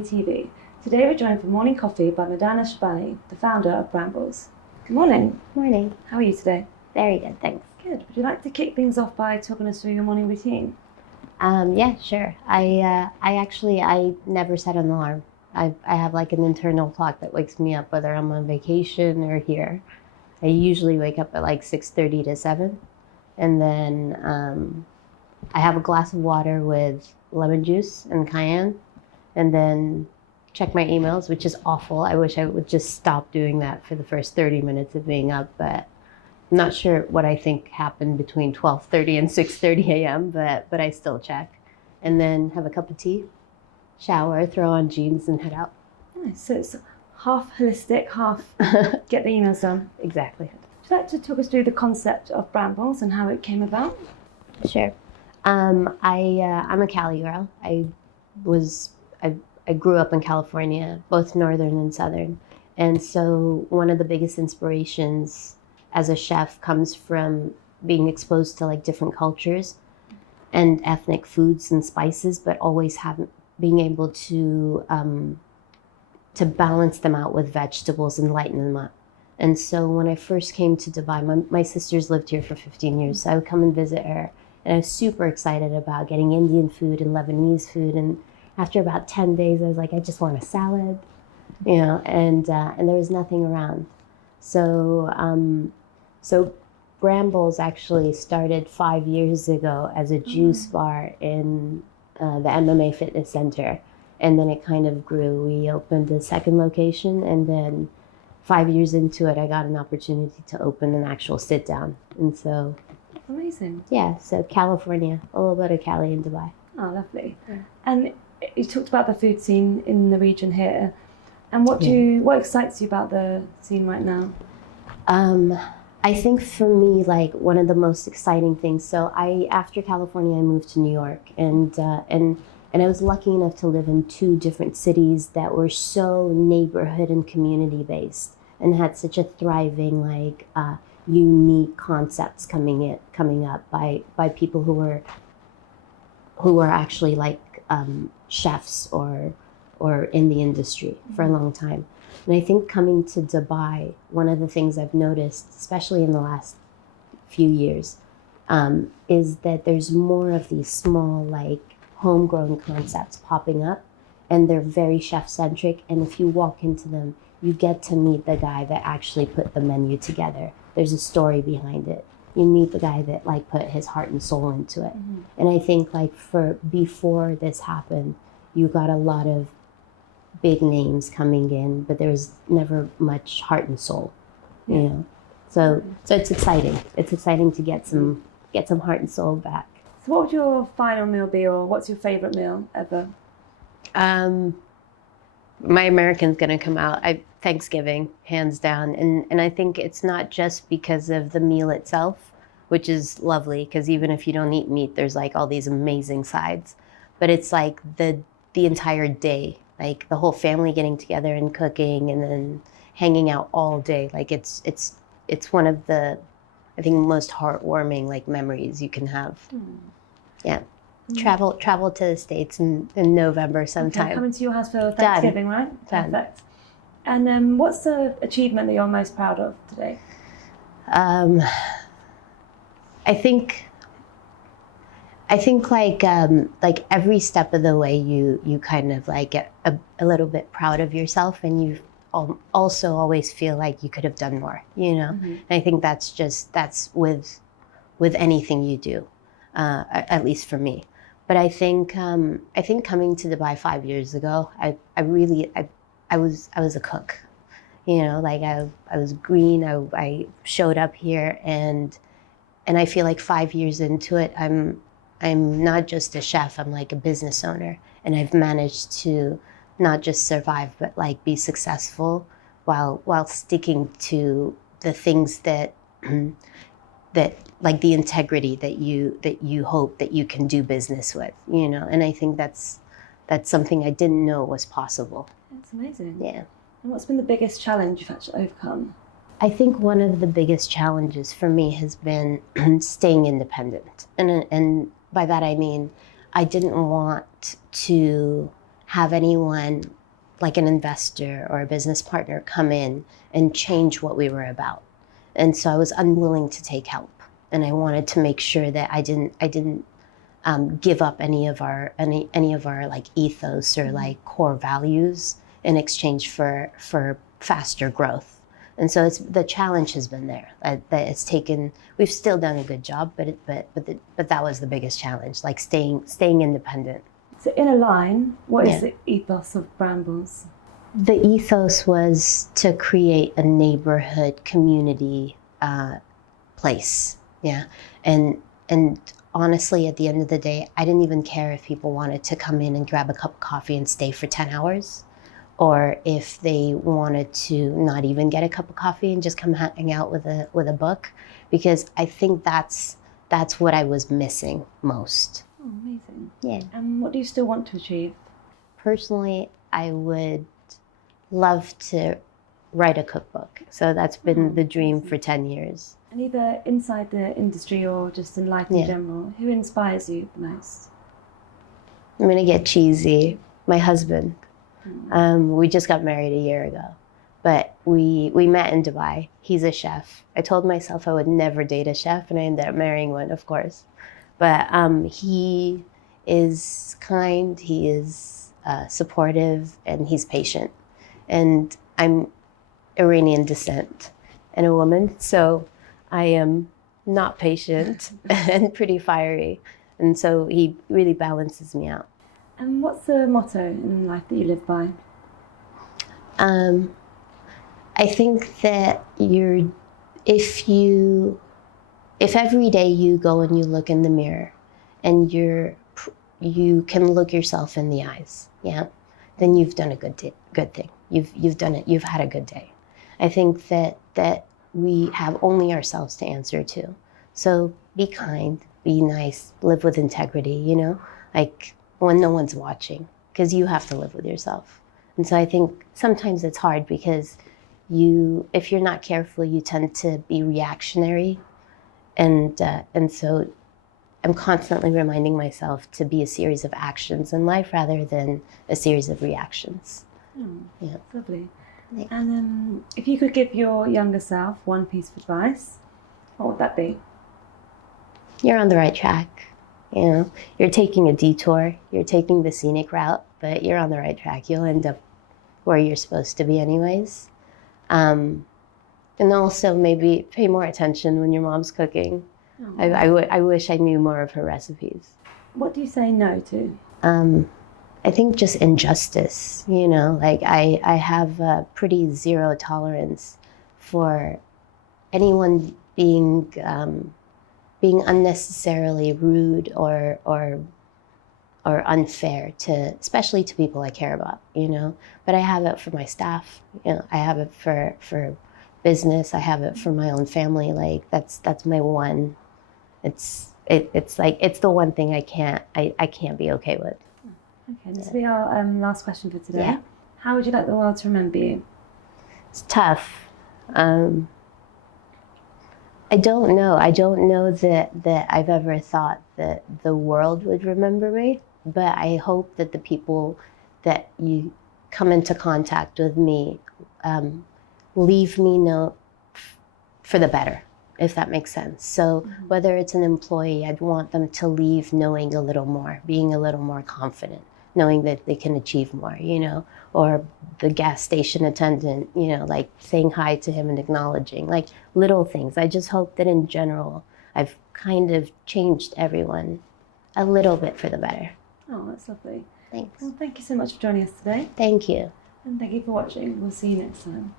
Shabani TV. Today we're joined for morning coffee by Mandana Shabani, the founder of Brambles. Good morning. Morning. How are you today? Very good, thanks. Good. Would you like to kick things off by talking us through your morning routine? Yeah, sure. I never set an alarm. I have like an internal clock that wakes me up whether I'm on vacation or here. I usually wake up at like 6:30 to 7, and then I have a glass of water with lemon juice and cayenne, and then check my emails, which is awful. I wish I would just stop doing that for the first 30 minutes of being up, but I'm not sure what I think happened between 12:30 and 6:30 a.m., but I still check. And then have a cup of tea, shower, throw on jeans, and head out. Nice. So it's half holistic, half get the emails done. Exactly. Would you like to talk us through the concept of Brambles and how it came about? Sure. I'm a Cali girl. I grew up in California, both northern and southern. And so one of the biggest inspirations as a chef comes from being exposed to like different cultures and ethnic foods and spices, but always being able to balance them out with vegetables and lighten them up. And so when I first came to Dubai, my sisters lived here for 15 years, so I would come and visit her. And I was super excited about getting Indian food and Lebanese food. And after about 10 days, I was like, I just want a salad, and there was nothing around. So Brambles actually started 5 years ago as a juice bar in the MMA Fitness Center. And then it kind of grew. We opened a second location, and then 5 years into it, I got an opportunity to open an actual sit down. And so, amazing. Yeah, so California, a little bit of Cali and Dubai. Oh, lovely. Yeah. And you talked about the food scene in the region here. And what excites you about the scene right now? I think for me, like one of the most exciting things. So after California, I moved to New York, and I was lucky enough to live in 2 different cities that were so neighborhood and community based, and had such a thriving, like unique concepts coming up by people who were actually like chefs or in the industry for a long time. And I think coming to Dubai, one of the things I've noticed, especially in the last few years, is that there's more of these small, like homegrown concepts popping up, and they're very chef-centric. And if you walk into them, you get to meet the guy that actually put the menu together. There's a story behind it. You meet the guy that like put his heart and soul into it. Mm-hmm. And I think like before this happened, you got a lot of big names coming in, but there was never much heart and soul, So it's exciting. It's exciting to get some heart and soul back. So what would your final meal be, or what's your favorite meal ever? My American's gonna come out. Thanksgiving, hands down, and I think it's not just because of the meal itself, which is lovely, because even if you don't eat meat, there's like all these amazing sides, but it's like the entire day, like the whole family getting together and cooking, and then hanging out all day. Like it's one of the, I think, most heartwarming like memories you can have. Yeah. Travel to the States in November sometime. Okay, coming to your house for Thanksgiving, right? Done. Perfect. And what's the achievement that you're most proud of today? I think like every step of the way you kind of like get a little bit proud of yourself, and you also always feel like you could have done more, Mm-hmm. And I think that's with anything you do, at least for me. But I think coming to Dubai 5 years ago, I was a cook, like I was green. I showed up here, and I feel like 5 years into it, I'm not just a chef, I'm like a business owner, and I've managed to not just survive, but like be successful while sticking to the things that like the integrity that you hope that you can do business with, and I think that's something I didn't know was possible. That's amazing. Yeah. And what's been the biggest challenge you've had to overcome? I think one of the biggest challenges for me has been staying independent. And by that I mean, I didn't want to have anyone, like an investor or a business partner, come in and change what we were about. And so I was unwilling to take help, and I wanted to make sure that I didn't give up any of our like ethos or like core values in exchange for faster growth. And so the challenge has been there. That it's taken. We've still done a good job, but that was the biggest challenge, like staying independent. So in a line, what is the ethos of Brambles? The ethos was to create a neighborhood community place. Yeah, and honestly, at the end of the day, I didn't even care if people wanted to come in and grab a cup of coffee and stay for 10 hours, or if they wanted to not even get a cup of coffee and just come hang out with a book, because I think that's what I was missing most. Oh, amazing. Yeah. And what do you still want to achieve? Personally, I would love to write a cookbook. So that's been the dream for 10 years. And either inside the industry or just in life in general, who inspires you the most? I'm gonna get cheesy. My husband. We just got married a year ago, but we met in Dubai. He's a chef. I told myself I would never date a chef, and I ended up marrying one, of course. But he is kind, he is supportive, and he's patient. And I'm Iranian descent and a woman, so I am not patient and pretty fiery. And so he really balances me out. And what's the motto in life that you live by? I think that if every day you go and you look in the mirror and you can look yourself in the eyes, then you've done a good thing. You've done it. You've had a good day. I think that we have only ourselves to answer to. So be kind, be nice, live with integrity, like when no one's watching, because you have to live with yourself. And so I think sometimes it's hard because if you're not careful, you tend to be reactionary. And so I'm constantly reminding myself to be a series of actions in life rather than a series of reactions. Yeah, lovely. And if you could give your younger self one piece of advice, what would that be? You're on the right track. You're taking a detour. You're taking the scenic route, but you're on the right track. You'll end up where you're supposed to be anyways. And also maybe pay more attention when your mom's cooking. I wish I knew more of her recipes. What do you say no to? I think just injustice, like I have a pretty zero tolerance for anyone being unnecessarily rude or unfair especially to people I care about, But I have it for my staff, I have it for business, I have it for my own family. Like that's my one. It's like it's the one thing I can't be okay with. Okay, this will be our last question for today. Yeah. How would you like the world to remember you? It's tough. I don't know. I don't know that I've ever thought that the world would remember me, but I hope that the people that you come into contact with me leave me for the better, if that makes sense. So whether it's an employee, I'd want them to leave knowing a little more, being a little more confident, knowing that they can achieve more, or the gas station attendant, like saying hi to him and acknowledging, like little things. I just hope that in general, I've kind of changed everyone a little bit for the better. Oh, that's lovely. Thanks. Well, thank you so much for joining us today. Thank you. And thank you for watching. We'll see you next time.